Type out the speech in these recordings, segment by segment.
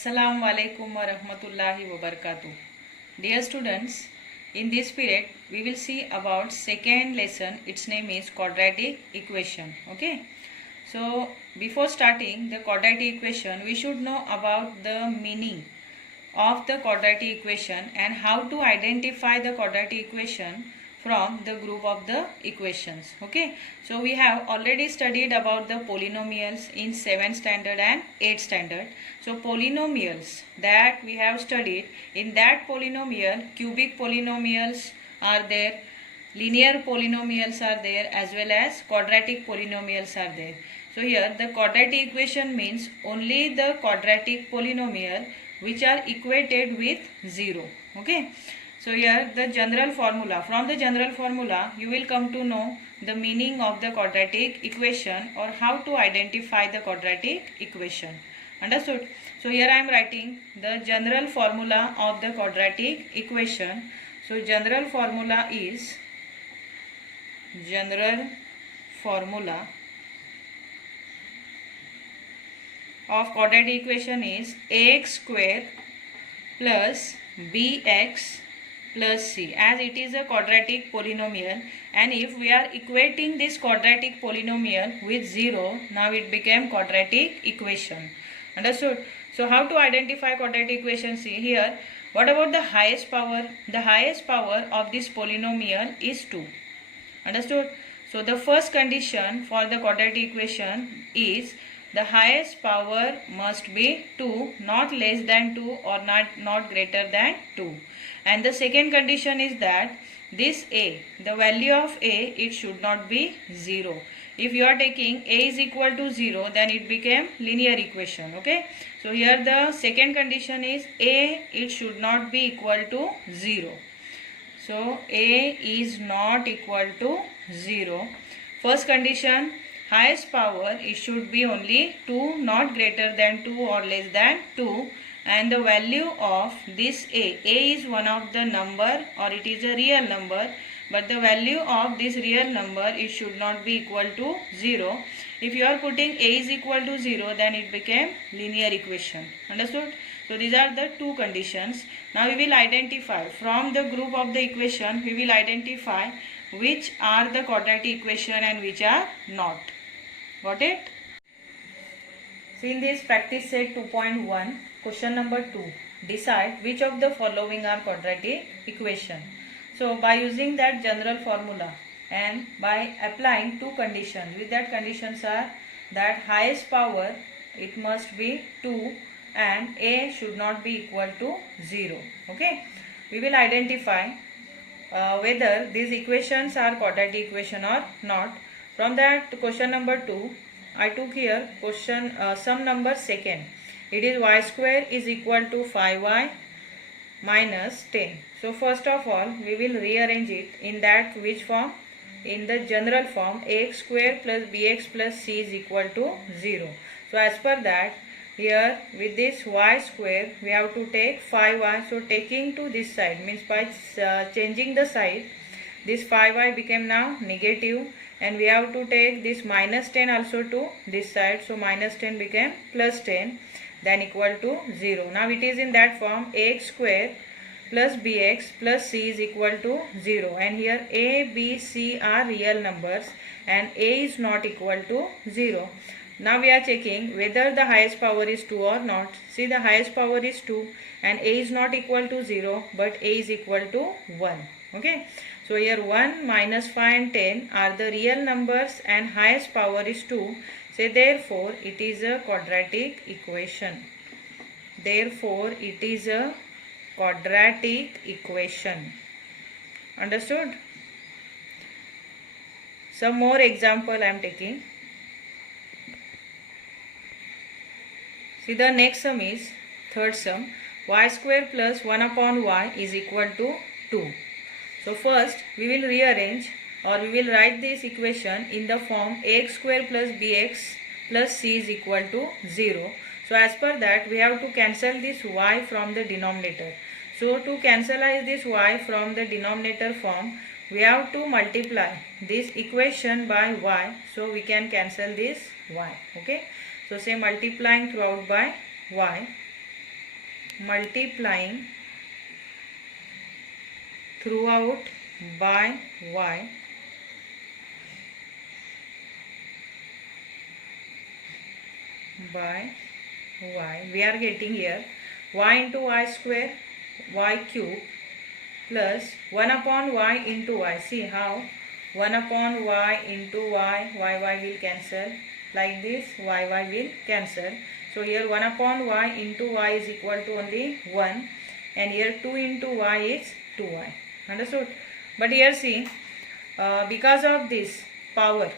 Assalamu alaikum wa rahmatullahi wa barakatuh. Dear students, in this period we will see about second lesson. Its name is quadratic equation. Okay. So before starting the quadratic equation, we should know about the meaning of the quadratic equation and how to identify the quadratic equation from the group of the equations. Okay, so we have already studied about the polynomials in 7th standard and 8th standard. So polynomials that we have studied, in that polynomial cubic polynomials are there, linear polynomials are there, as well as quadratic polynomials are there. So here the quadratic equation means only the quadratic polynomial which are equated with 0. Okay, so here the general formula, from the general formula you will come to know the meaning of the quadratic equation or how to identify the quadratic equation. Understood? So here I am writing the general formula of the quadratic equation. So general formula is, general formula of quadratic equation is ax square plus bx plus c, as it is a quadratic polynomial, and if we are equating this quadratic polynomial with 0, now it became quadratic equation. Understood? So how to identify quadratic equation? See here, what about the highest power? The highest power of this polynomial is 2. Understood? So the first condition for the quadratic equation is the highest power must be 2, not less than 2 or not greater than 2. And the second condition is that this a, the value of a, it should not be 0. If you are taking a is equal to 0, then it became linear equation. Okay, so here the second condition is a, it should not be equal to 0. So a is not equal to 0. First condition, highest power, it should be only 2, not greater than 2 or less than 2, and the value of this a is one of the number or it is a real number, but the value of this real number, it should not be equal to 0. If you are putting a is equal to 0, then it became linear equation. Understood? So these are the two conditions. Now we will identify from the group of the equation, we will identify which are the quadratic equation and which are not. Got it? So in this practice set 2.1, question number 2, decide which of the following are quadratic equation. So by using that general formula and by applying two conditions, with that conditions are that highest power, it must be 2 and a should not be equal to 0. Okay, we will identify whether these equations are quadratic equation or not. From that question number 2, I took here question sum number second. It is y square is equal to 5y minus 10. So first of all, we will rearrange it in that which form? In the general form, ax square plus bx plus c is equal to 0. So as per that, here with this y square, we have to take 5y. So taking to this side means by changing the side, this 5y became now negative, and we have to take this minus 10 also to this side. So minus 10 became plus 10, then equal to 0. Now it is in that form, ax square plus bx plus c is equal to 0, and here a, b, c are real numbers and a is not equal to 0. Now we are checking whether the highest power is 2 or not. See, the highest power is 2 and a is not equal to 0, but a is equal to 1. Okay, so here 1, minus 5 and 10 are the real numbers and highest power is 2. Say therefore it is a quadratic equation. Therefore it is a quadratic equation. Understood? Some more example I am taking. See, the next sum is third sum, y square plus 1 upon y is equal to 2. So first we will rearrange or we will write this equation in the form ax square plus bx plus c is equal to 0. So as per that, we have to cancel this y from the denominator. So to cancelize this y from the denominator form, we have to multiply this equation by y. So we can cancel this y. Okay. So say multiplying throughout by y. multiplying throughout by y we are getting here y into y square y cube plus 1 upon y into y. See how 1 upon y into y will cancel, like this y will cancel. So here 1 upon y into y is equal to only 1, and here 2 into y is 2y. Understood? But here see, because of this power,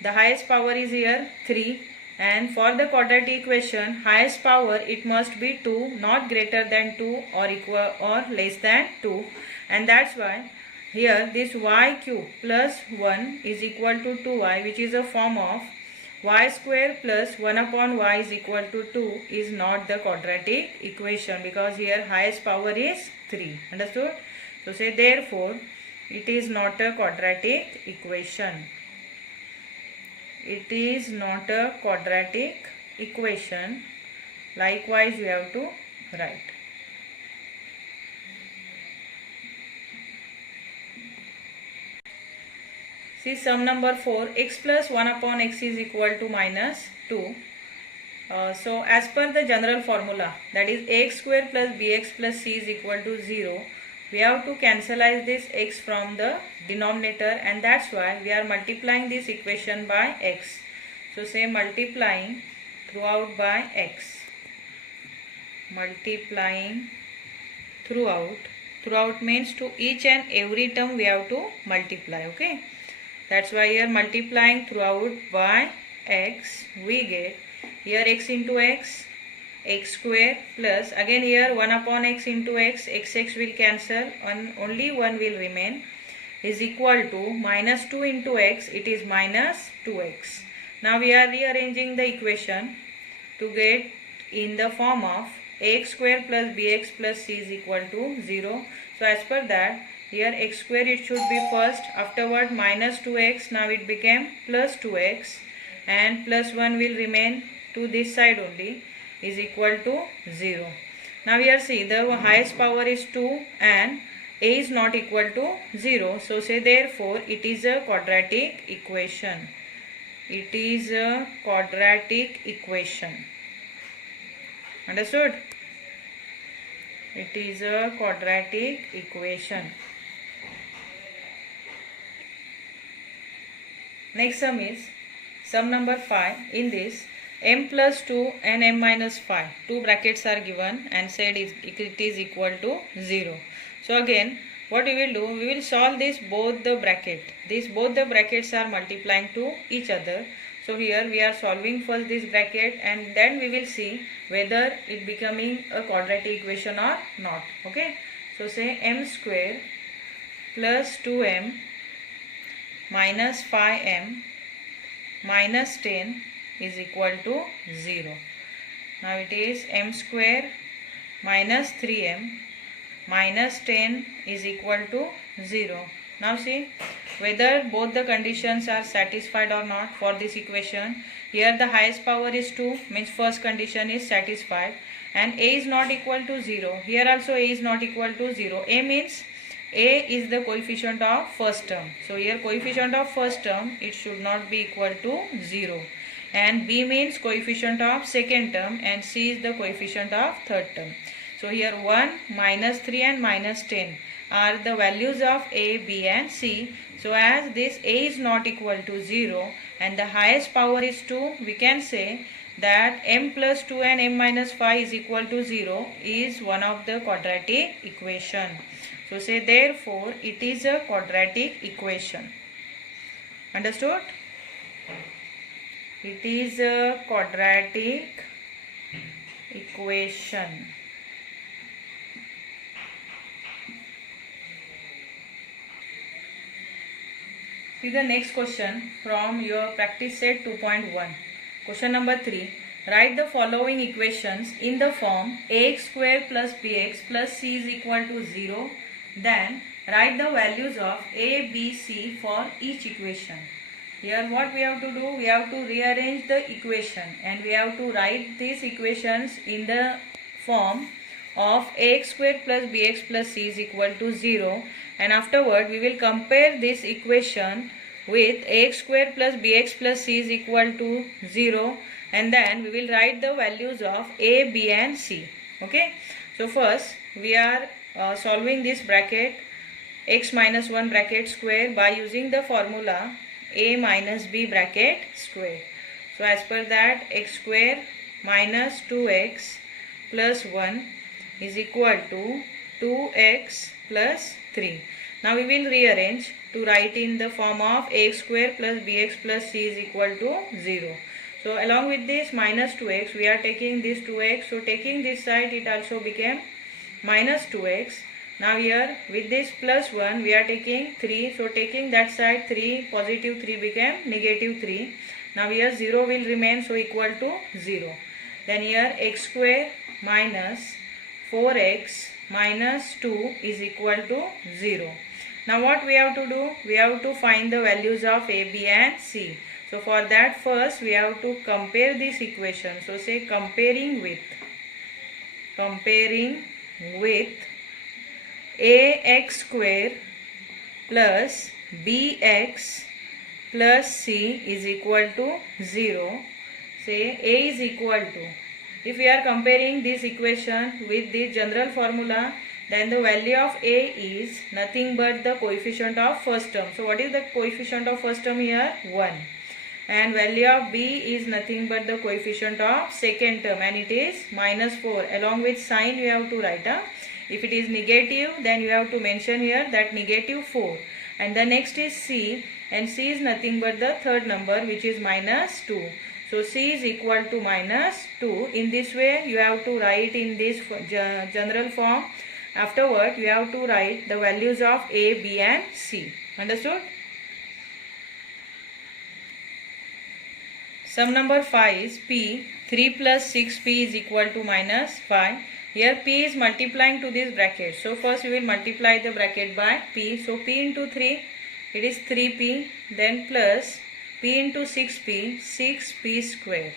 the highest power is here 3, and for the quadratic equation highest power it must be 2, not greater than 2 or equal or less than 2, and that's why here this y cube plus 1 is equal to 2y, which is a form of y square plus 1 upon y is equal to 2 is not the quadratic equation, because here highest power is 3. Understood? So say therefore it is not a quadratic equation. It is not a quadratic equation. Likewise you have to write. See sum number 4, x plus 1 upon x is equal to minus 2. So as per the general formula, that is ax square plus bx plus c is equal to 0, we have to cancelize this x from the denominator, and that's why we are multiplying this equation by x. So say multiplying throughout by x. Multiplying throughout. Throughout means to each and every term we have to multiply. Okay. That's why here multiplying throughout by x, we get here x into x, x square plus again here 1 upon x into x, x will cancel and only 1 will remain, is equal to minus 2 into x, it is minus 2x. Now we are rearranging the equation to get in the form of ax square plus bx plus c is equal to 0. So as per that, here x square it should be first, afterward minus 2x, now it became plus 2x, and plus 1 will remain to this side only, is equal to 0. Now here see the highest power is 2 and a is not equal to 0. So say therefore it is a quadratic equation. It is a quadratic equation. Understood? It is a quadratic equation. Next sum is sum number 5. In this m plus 2 and m minus 5, two brackets are given and said it is equal to 0. So again what we will do, we will solve this both the bracket. Both the brackets are multiplying to each other. So here we are solving first this bracket and then we will see whether it becoming a quadratic equation or not. Okay. So say m square plus 2m minus 5m minus 10 is equal to 0. Now it is m square minus 3m minus 10 is equal to 0. Now see whether both the conditions are satisfied or not for this equation. Here the highest power is 2, means first condition is satisfied, and a is not equal to 0. Here also a is not equal to 0. A means a is the coefficient of first term. So here coefficient of first term, it should not be equal to 0. And b means coefficient of second term, and c is the coefficient of third term. So here 1, minus 3 and minus 10 are the values of a, b and c. So as this a is not equal to 0 and the highest power is 2, we can say that m plus 2 and m minus 5 is equal to 0 is one of the quadratic equation. So say therefore it is a quadratic equation. Understood? It is a quadratic equation. See the next question from your practice set 2.1. Question number 3. Write the following equations in the form ax square plus bx plus c is equal to 0. Then write the values of a, b, c for each equation. Here what we have to do, we have to rearrange the equation and we have to write these equations in the form of ax square plus bx plus c is equal to 0, and afterward we will compare this equation with ax square plus bx plus c is equal to 0, and then we will write the values of a, b and c. Okay, so first we are solving this bracket x minus 1 bracket square by using the formula a minus b bracket square. So as per that, x square minus 2x plus 1 is equal to 2x plus 3. Now we will rearrange to write in the form of ax square plus bx plus c is equal to 0. So along with this minus 2x, we are taking this 2x. So taking this side, it also became minus 2x. Now here with this plus 1, we are taking 3. So taking that side 3, positive 3 became negative 3. Now here 0 will remain, so equal to 0. Then here x square minus 4x minus 2 is equal to 0. Now what we have to do? We have to find the values of a, b and c. So for that, first we have to compare this equation. So say comparing with ax square plus bx plus c is equal to 0. Say a is equal to, if we are comparing this equation with the general formula, then the value of a is nothing but the coefficient of first term. So what is the coefficient of first term here? 1. And value of b is nothing but the coefficient of second term, and it is minus 4. Along with sign you have to write. If it is negative, then you have to mention here that negative 4. And the next is c, and c is nothing but the third number, which is minus 2. So c is equal to minus 2. In this way you have to write in this general form. Afterward you have to write the values of a, b and c. Understood? Sum number 5 is p. 3 plus 6p is equal to minus 5. Here p is multiplying to this bracket. So first we will multipy the bracket by p. So p into 3, it is 3p. Then plus p into 6p, 6p square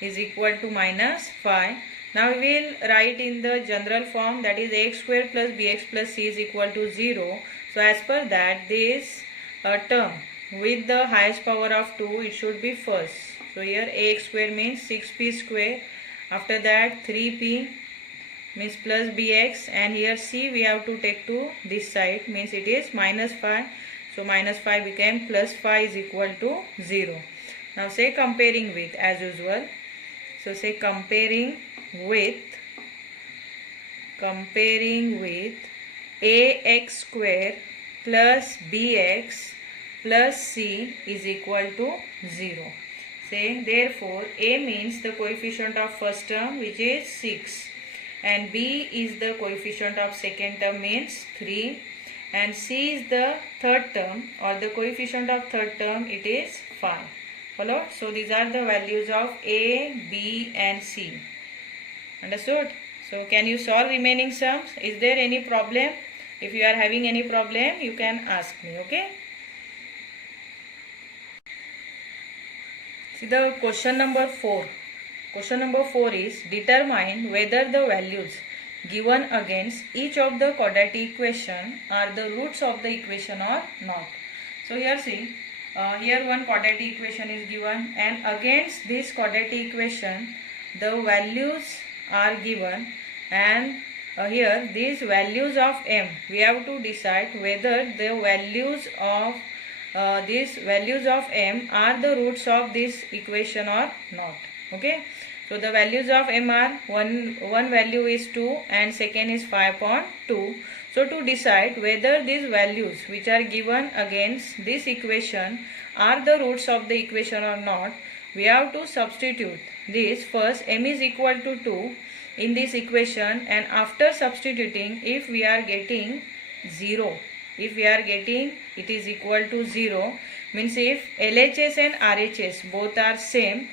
is equal to minus 5. Now we will write in the general form, that is ax square plus bx plus c is equal to 0. So as per that, this term with the highest power of 2, it should be first. So here ax square means 6p square. After that 3p means plus bx, and here c we have to take to this side, means it is minus 5. So minus 5 became plus 5 is equal to 0. Now say comparing with, as usual. So say comparing with ax square plus bx plus c is equal to 0. Say therefore a means the coefficient of first term, which is 6, and b is the coefficient of second term, means 3, and c is the third term, or the coefficient of third term, it is 5. Follow? So these are the values of a, b and c. Understood? So can you solve remaining sums? Is there any problem? If you are having any problem, you can ask me. Okay? See the question number 4. Question number 4 is determine whether the values given against each of the quadratic equation are the roots of the equation or not. So here see, here one quadratic equation is given, and against this quadratic equation the values are given, and here these values of m, we have to decide whether the values of these values of m are the roots of this equation or not. Okay, so the values of m are one value is 2 and second is 5.2. So to decide whether these values which are given against this equation are the roots of the equation or not, we have to substitute this. First m is equal to 2 in this equation, and after substituting, if we are getting 0, if we are getting it is equal to 0, means if LHS and RHS both are same,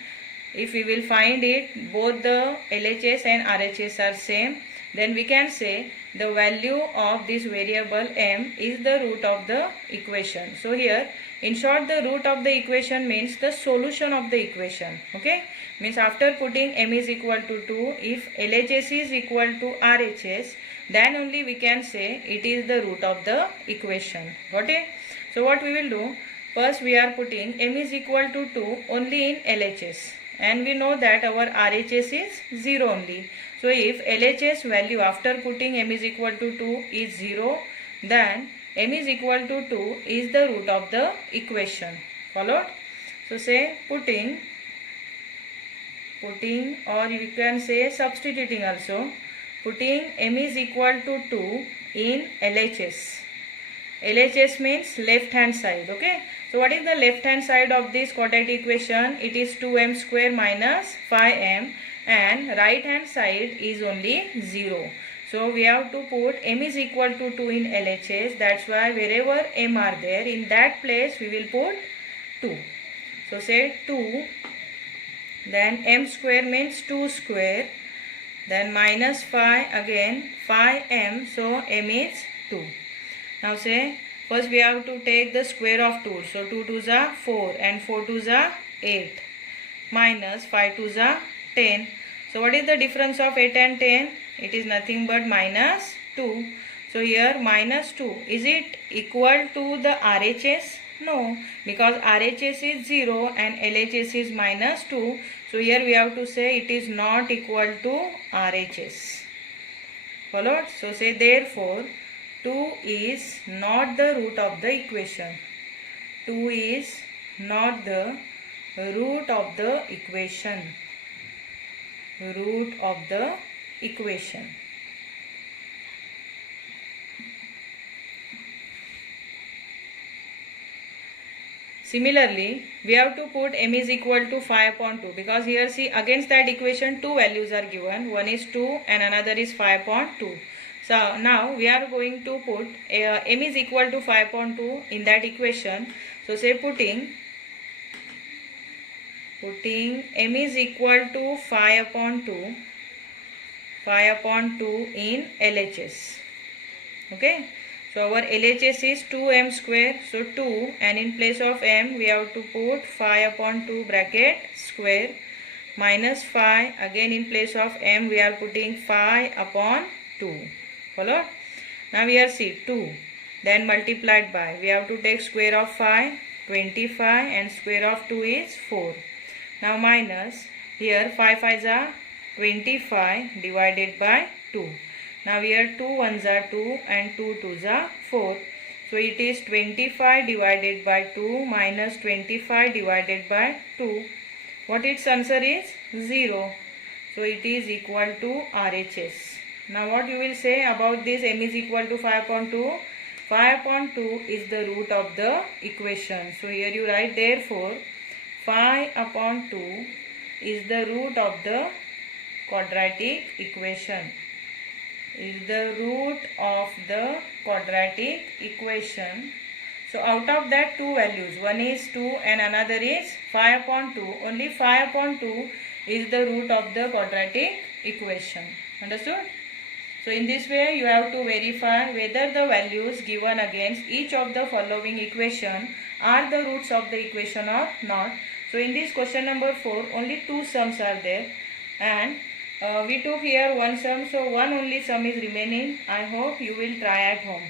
if we will find it both the LHS and RHS are same, then we can say the value of this variable m is the root of the equation. So here In short, the root of the equation means the solution of the equation. Okay, means after putting m is equal to 2, if LHS is equal to RHS, then only we can say it is the root of the equation. Got it? So what we will do, first we are putting m is equal to 2 only in LHS, and we know that our RHS is 0 only. So if LHS value after putting m is equal to 2 is 0, then m is equal to 2 is the root of the equation. Followed? So say putting or you can say substituting also, putting m is equal to 2 in LHS. LHS means left hand side. Okay, so what is the left hand side of this quadratic equation? It is 2m square minus 5m, and right hand side is only 0. So we have to put m is equal to 2 in LHS. That's why wherever m are there, in that place we will put 2. So say 2, then m square means 2 square, then minus 5, again 5m, so m is 2. Now say, first we have to take the square of 2. So 2 2s are 4 and 4 2s are 8, minus 5 2s are 10. So what is the difference of 8 and 10? It is nothing but minus 2. So here minus 2, is it equal to the RHS? No, because RHS is 0 and LHS is minus 2. So here we have to say it is not equal to RHS. Followed? So say therefore 2 is not the root of the equation. 2 is not the root of the equation. Root of the equation. Similarly, we have to put m is equal to 5 upon 2, because here see against that equation two values are given. One is 2 and another is 5 upon 2. So now we are going to put m is equal to 5 upon 2 in that equation. So say putting m is equal to 5 upon 2 in LHS. Okay, so our LHS is 2m square, so 2, and in place of m we have to put 5 upon 2 bracket square, minus 5, again in place of m we are putting 5 upon 2. Follow? Now here see 2, then multiplied by, we have to take square of 5, 25, and square of 2 is 4. Now minus, here 5 5s are 25 divided by 2. Now here 2 1s are 2 and 2 2s are 4. So it is 25 divided by 2 minus 25 divided by 2. What its answer is? 0. So it is equal to RHS. Now what you will say about this m is equal to 5 upon 2? 5 upon 2 is the root of the equation. So here you write therefore 5 upon 2 is the root of the quadratic equation. Is the root of the quadratic equation. So out of that two values, one is 2 and another is 5 upon 2. Only 5 upon 2 is the root of the quadratic equation. Understood? So in this way you have to verify whether the values given against each of the following equation are the roots of the equation or not. So in this question number 4 only two sums are there, and we took here one sum, so one only sum is remaining. I hope you will try at home.